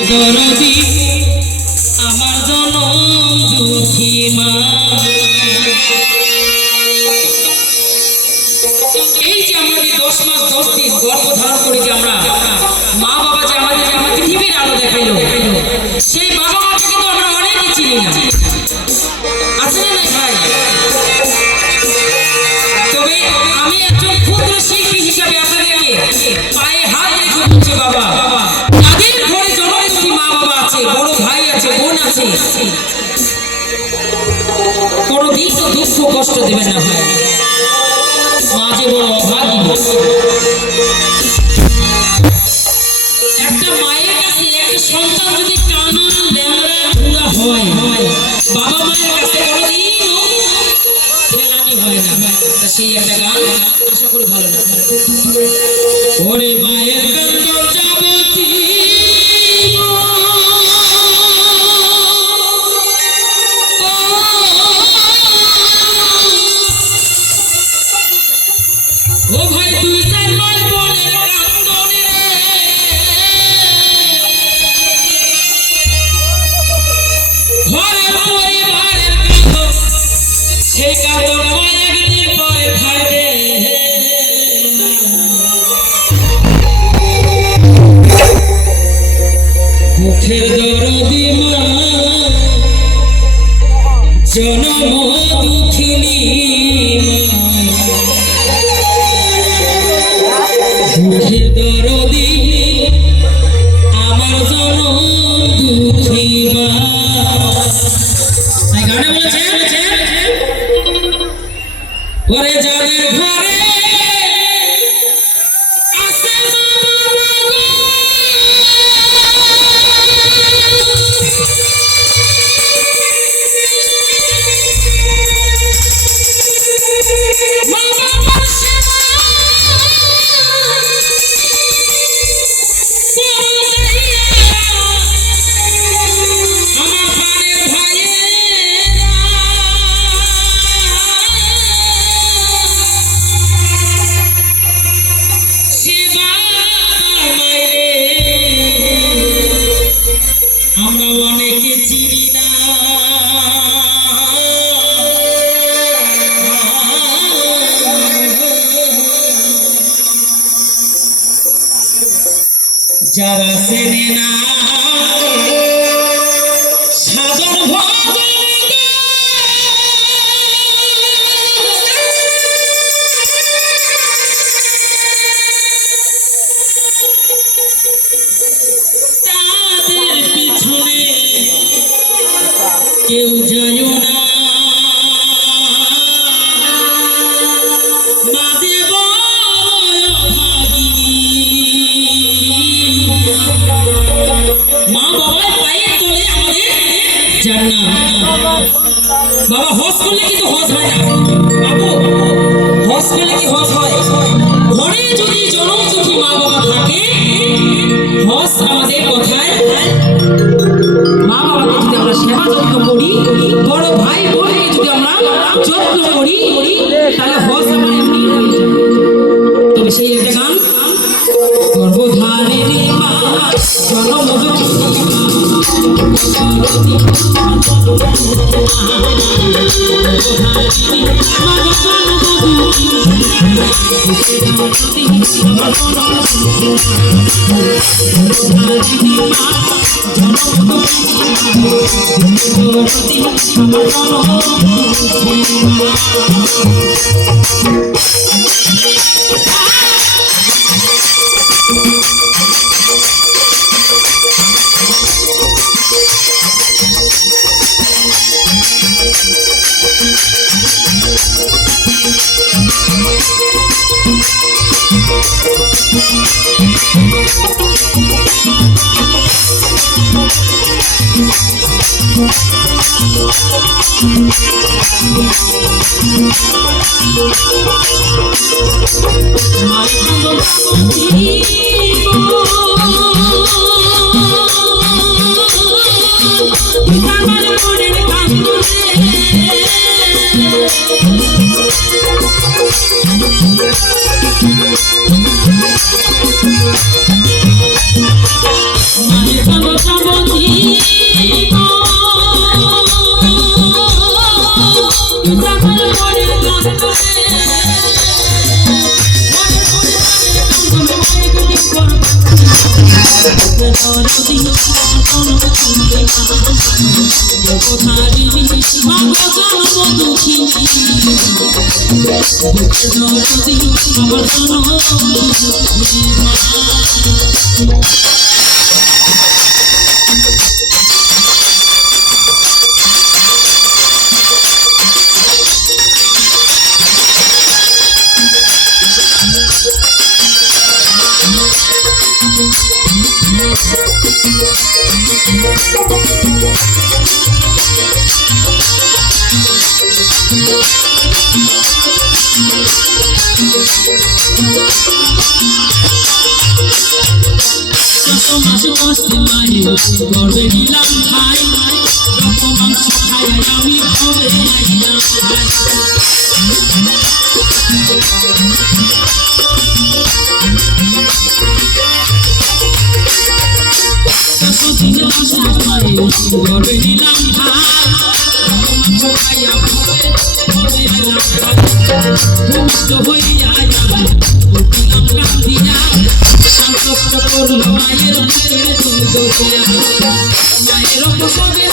দরদি আছে কোনোদিন তো দুঃখ কষ্ট দেবেন না ভাই। জনম দুঃখিনী মুখের দরদি আমার জনম দুঃখী মা গানে বলেছে ওরে যাদের ঘরে মা যারা চেনে না সাধন তাদের পিছনে কেউ করলে কিন্তু হজ হয় না। বাবু, হজ করলে কি হজ হয়? ঘরে যদি জনম দুঃখী মা বাবা থাকে, হজ আমাদের কথায় মা বাবাকে যদি আমরা সেবা যত্ন করি, বড় ভাই বোনকে যদি আমরা যত্ন করি, তাহলে হজ যাবে তবে সেই একটা গান, গর্ভধারিণী মা জনম My অবধারী অগ্রতম দুঃখিনী ধরতি আমার জনম মা মাস কষ্টে মায়ে গর্বে নিলাম খাই রক্ত মাংস খাই আমি ঘরে মাস মায়ে গর্বে ভূমিষ্ঠ হইয়া যাবে উঠিলাম কান্দিয়া সন্তুষ্ট করল মায়ের বুকের দুর্গা মায়ের প্রসবের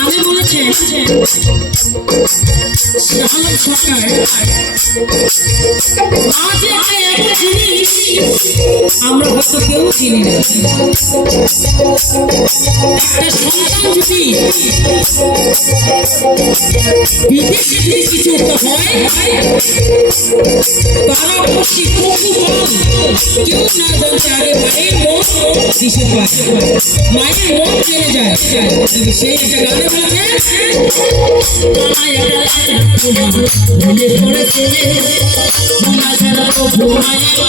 আমি বলেছে শাহালম সরকার আজ একটা জিনিস আমরা হয়তো কেউ চিনি না। একটা সন্তান যদি বিদেশে যদি কিছু একটা হয় পাড়াপড়শি কুকুর কেউ না জানতে আগে মায়ের মন কিসে পায় মায়ের মন জেনে যায় তবে সেই একটা গানে বলেছে মনে পড়েছে মনে ছাড়া তো ঘুমায়